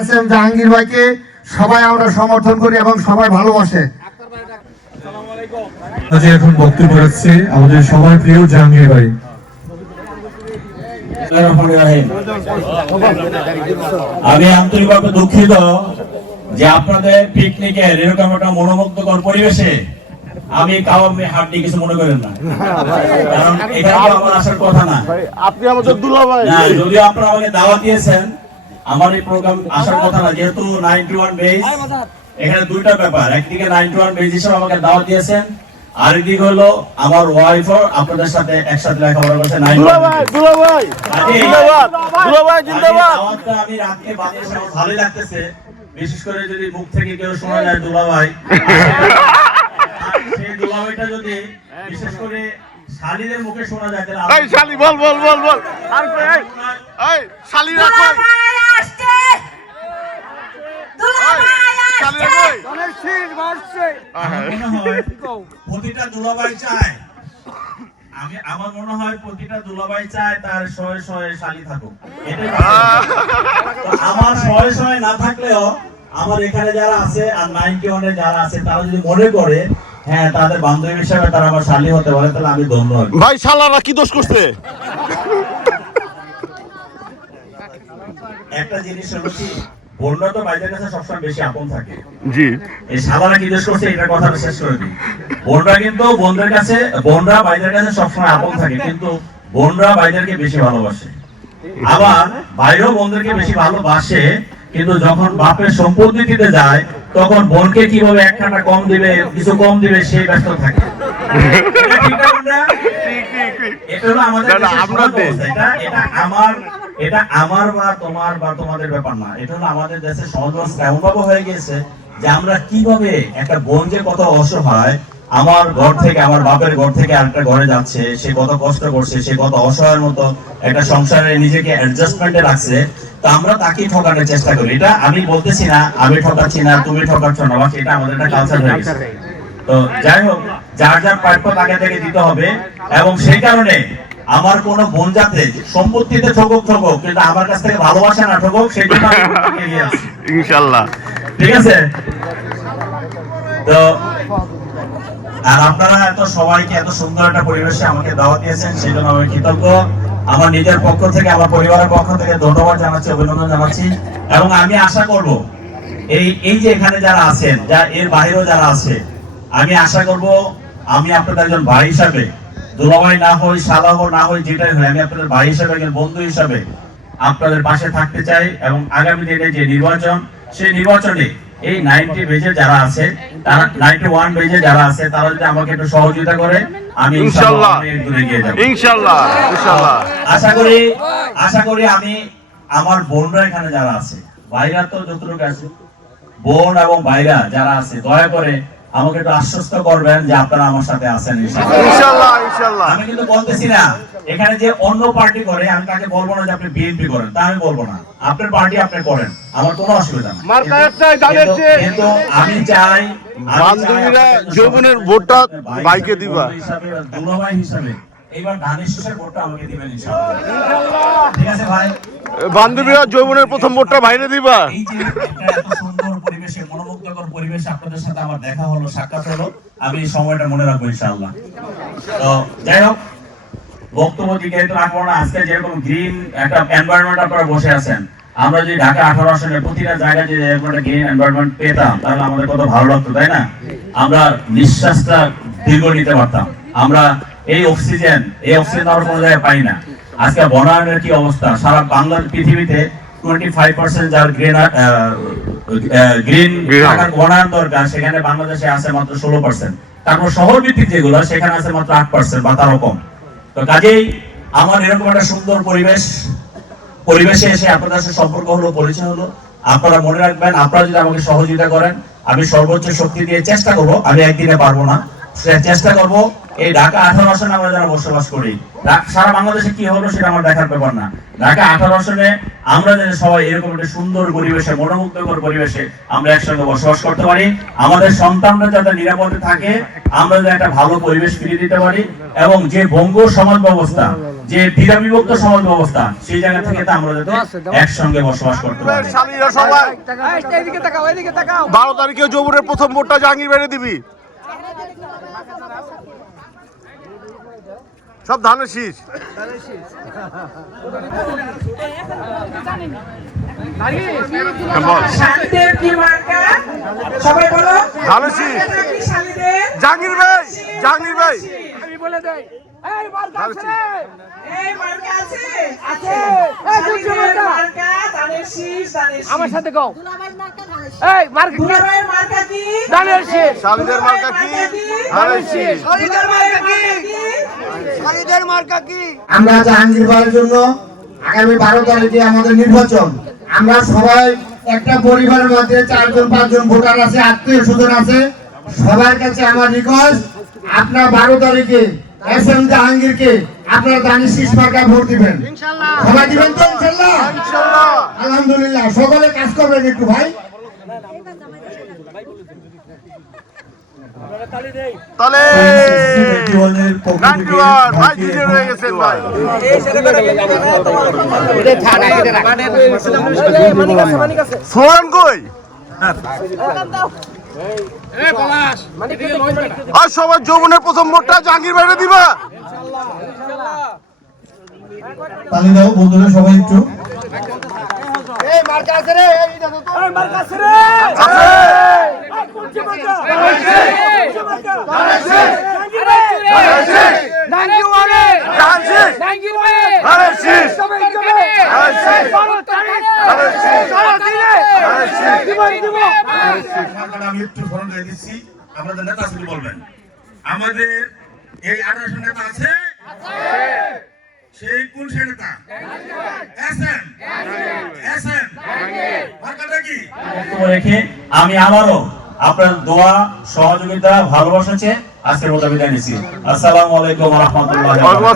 SM Jahangir ভাইকে সবাই আমরা সমর্থন করি এবং সবাই ভালোবাসে। এখন বক্তব্য রাখছে আমাদের সবার প্রিয় জাহাঙ্গীর ভাই। আমি আন্তরিকভাবে দুঃখিত যে আপনাদের পিকনিকের এরকম একটা মনোমুগ্ধকর পরিবেশে আমি কাউকে হাঁটি কিছু মনে করেন না, কারণ এখানে আমার আসার কথা না। আপনি আমাদের দুলাভাই, যদিও আপনারা আমাকে দাওয়াত দিয়েছেন, আমার এই প্রোগ্রাম আসার কথা না, যেহেতু 91 বেজ। এখানে দুইটা ব্যাপার, একদিকে 91 বেজ হিসেবে আমাকে দাওয়াত দিয়েছেন, আরেকদিকে হলো আমার ওয়াইফও আপনাদের সাথে একসাথে লেখাপড়া করছে। আমি রাতকে বানিয়েছি, আমার ভালোই লাগতেছে, বিশেষ করে যদি মুখ থেকে কেউ শোনা যায় দুলাভাই, সেই দুলাভাইটা যদি বিশেষ করে শালীদের মুখে শোনা যায় তাহলে এই শালি বল বল বল বল আর কই এই শালিরা কই প্রতিটা দুলাভাই চায়, আমার মনে হয় প্রতিটা দুলাভাই চায় তার শয়ে শয়ে শালী থাকুক। আমার শয়ে শয়ে না থাকলেও আমার এখানে যারা আছে আর 91 যারা আছে তারা যদি মনে করে হ্যাঁ তাদের বান্ধবী হিসেবে তারা আমার শালী হতে পারে, তাহলে আমি ধন্য। ভাই শালারা কি দোষ করছে? একটা জিনিস হলো কি, বোনরা তো ভাইদের কাছে সবসময় বেশি আপন থাকে। জি, এই শালারা কি দোষ করছে এটা কথাটা শেষ করে দিই। বোনরা কিন্তু বোনদের কাছে, বোনরা ভাইদের কাছে সবসময় আপন থাকে, কিন্তু বোনরা ভাইদেরকে বেশি ভালোবাসে। আবার ভাইও বোনদেরকে বেশি ভালোবাসে, কিন্তু যখন বাপের সম্পত্তি দিতে যায় তখন বোনকে কিভাবে এক টাকা কম দিবে, কিছু কম দিবে সেই ব্যস্ত থাকে। এটা হলো আমাদের এটা আমার বা তোমার বা তোমাদের ব্যাপার না, এটা হলো আমাদের দেশের সমাজ ব্যবস্থা এমন ভাবে হয়ে গেছে যে আমরা কিভাবে একটা বোন যে কত অসহায়, আমার ঘর থেকে, আমার বাপের ঘর থেকে আরেকটা ঘরে যাচ্ছে, সে কত কষ্ট করছে, সে কত অসহায়ের মতো একটা সংসারে নিজেকে অ্যাডজাস্টমেন্টে রাখছে, তো আমরা তাকে ঠকানোর চেষ্টা করি। এটা আমি বলতেছি না আমি ঠকাচ্ছি না, তুমি ঠকাচ্ছ না, এটা আমাদের একটা কালচার হয়ে গেছে। তো যাই হোক, যার যার প্রাপ্য তাকে থেকে দিতে হবে, এবং সেই কারণে আমার কোন বোন যাতে সম্পত্তিতে ঠকুক কিন্তু আমার কাছ থেকে ভালোবাসা না ঠকুক, সেই জন্য আমি এগিয়ে আসছি ইনশাআল্লাহ। ঠিক আছে? তো আর আপনারা এত সবাইকে এত সুন্দর একটা পরিবেশে আমাকে দাওয়াত দিয়েছেন, সেই জন্য আমি কৃতজ্ঞ। আমার নিজের পক্ষ থেকে, আমার পরিবারের পক্ষ থেকে ধন্যবাদ জানাচ্ছি, অভিনন্দন জানাচ্ছি। এবং আমি আশা করব এই যে এখানে যারা আছেন, যা এর বাইরেও যারা আছে, আমি আশা করব আমি আপনাদের একজন ভাই হিসাবে, দুলাভাই না হই, শালাহ না হই, যেটাই হয়, আমি আপনাদের ভাই হিসাবে, একজন বন্ধু হিসাবে আপনাদের পাশে থাকতে চাই। এবং আগামী দিনে যে নির্বাচন, সেই নির্বাচনে এই 90 বেজে যারা আছে, তারা 91 বেজে যারা আছে, তারা যদি আমাকে একটু সহযোগিতা করে, আমি ইনশাআল্লাহ দূরে গিয়ে যাব ইনশাআল্লাহ ইনশাআল্লাহ। আশা করি আমি আমার বোনরা এখানে যারা আছে, ভাইরা তো যতটুকু আছে, বোন এবং ভাইরা যারা আছে, দয়া করে আমাকে একটু আশ্বস্ত করবেন যে আপনারা আমার সাথে আছেন ইনশাআল্লাহ ইনশাআল্লাহ। আমি কিন্তু বলতেছি না এখানে যে অন্য পার্টি করে আমি তাকে বলবো না যে আপনি বিএনপি করেন, তা আমি বলবো না। আপনার পার্টি আপনি করেন, আমার কোনো অসুবিধা নেই, কিন্তু আমি চাই বান্ধবীরা যৌবনের ভোটটা ভাইকে দিবা হিসাবে, দুলাভাই হিসাবে এইবার ধানের শীষের ভোটটা আমাকে দিবেন ইনশাআল্লাহ। ঠিক আছে ভাই? বান্ধবীরা যৌবনের প্রথম ভোটটা ভাইরে দিবা। এই যে এত সুন্দর পরিবেশে, মনোমুগ্ধকর পরিবেশে আপনাদের সাথে আমার দেখা হলো, সাক্ষাৎ হলো, আমি এই সময়টা মনে রাখবো ইনশাআল্লাহ। তো যাই হোক, বক্তব্য দিকে তো রাখবো না। আজকে যেরকম গ্রিন একটা এনভায়রনমেন্ট আপনারা বসে আছেন, আমরা যদি ঢাকা 18 আসনে প্রতিটা জায়গায় যদি এরকম একটা গ্রিন এনভায়রনমেন্ট পেতাম, তাহলে আমাদের কত ভালো লাগতো, তাই না? আমরা নিঃশ্বাসটা দীর্ঘ নিতে পারতাম। আমরা এই অক্সিজেন আমরা কোনো জায়গায় পাই না। আজকে বনায়নের কি অবস্থা, সারা বাংলার পৃথিবীতে 25% যার গ্রিন বনায়ন দরকার, সেখানে বাংলাদেশে আছে মাত্র 16%। তারপর শহর ভিত্তিক যেগুলো, সেখানে আছে মাত্র 8% বা তারও কম। তো কাজেই আমার এরকম একটা সুন্দর পরিবেশে এসে আপনাদের সাথে সম্পর্ক হলো, পরিচয় হলো। আপনারা মনে রাখবেন, আপনারা যদি আমাকে সহযোগিতা করেন, আমি সর্বোচ্চ শক্তি দিয়ে চেষ্টা করব, আমি একদিনে পারবো না, চেষ্টা করব এই ঢাকা 18 আসনে আমরা যারা বসবাস করি, সারা বাংলাদেশে কি হলো সেটা আমার দেখার ব্যাপার না, ঢাকা 18 আসনে আমরা যেন সবাই এরকম একটা সুন্দর পরিবেশে, মনোমুগ্ধকর পরিবেশে আমরা একসঙ্গে বসবাস করতে পারি। আমাদের সন্তানরা যাতে নিরাপদে থাকে, আমরা যাতে একটা ভালো পরিবেশ ফিরিয়ে দিতে পারি, এবং যে ভঙ্গুর সমাজ ব্যবস্থা, যে দ্বিধাবিভক্ত সমাজ ব্যবস্থা, সেই জায়গা থেকে তো আমরা যাতে একসঙ্গে বসবাস করতে পারি। শালীরা সবাই 12 তারিখে যমুনের প্রথম ভোটটা জাহাঙ্গীর বাইরে দিবি। সব ধানের শীষ। শালিদের কি মার্কা? সবাই বলো। ধানের শীষ। শালিদের জাহাঙ্গীর ভাই, জাহাঙ্গীর ভাই। আমি বলে দেই। এই মার্কা আছে। এই মার্কা আছে। আছে। শালিদের মার্কা ধানের শীষ, ধানের শীষ। আমার সাথে কও দুলাভাইয়ের মার্কা ধানের শীষ। এই মার্কা কি দুলাভাইয়ের মার্কা কি? ধানের শীষ শালীদের মার্কা কি? ধানের শীষ। শালিদের মার্কা কি? শালীদের মার্কা কি আমরা জাহাঙ্গীর ভাইয়ের জন্য আগামী 12 তারিখে আমাদের নির্বাচন, আমরা সবাই একটা পরিবারের মধ্যে 4-5 ভোটার আছে, আত্মীয় স্বজন আছে, সবার কাছে আমার রিকোয়েস্ট, আপনার 12 তারিখে এসএম জাহাঙ্গীরকে আপনারা ধানের শীষ মার্কায় ভোট দিবেন। সবাই দিবেন তো ইনশাআল্লাহ? ইনশাআল্লাহ। আলহামদুলিল্লাহ, সকলে কাজ করবেন একটু ভাই। তাহলে 91 ভাই জিতে রয়ে গেছেন ভাই। স্লোগান কই? আর সবাই যমুনের প্রথম ভোটটা জাহাঙ্গীর বাইরে দিবা। তালি দাও বন্ধুরা সবাই একটু। আমি একটু স্মরণ করে দিচ্ছি, আপনাদের নেতা শুধু বলবেন। আমাদের এই 18 নেতা আছে, সেই কোন সে নেতা? এসএম মার্কাটা কি? বক্তব্য রেখে আমি আবারও আপনার দোয়া, সহযোগিতা, ভালোবাসা চেয়ে আজকের মতো বিদায় নিচ্ছি। আসসালামু আলাইকুম ওয়া রাহমাতুল্লাহি ওয়া বারাকাতুহু।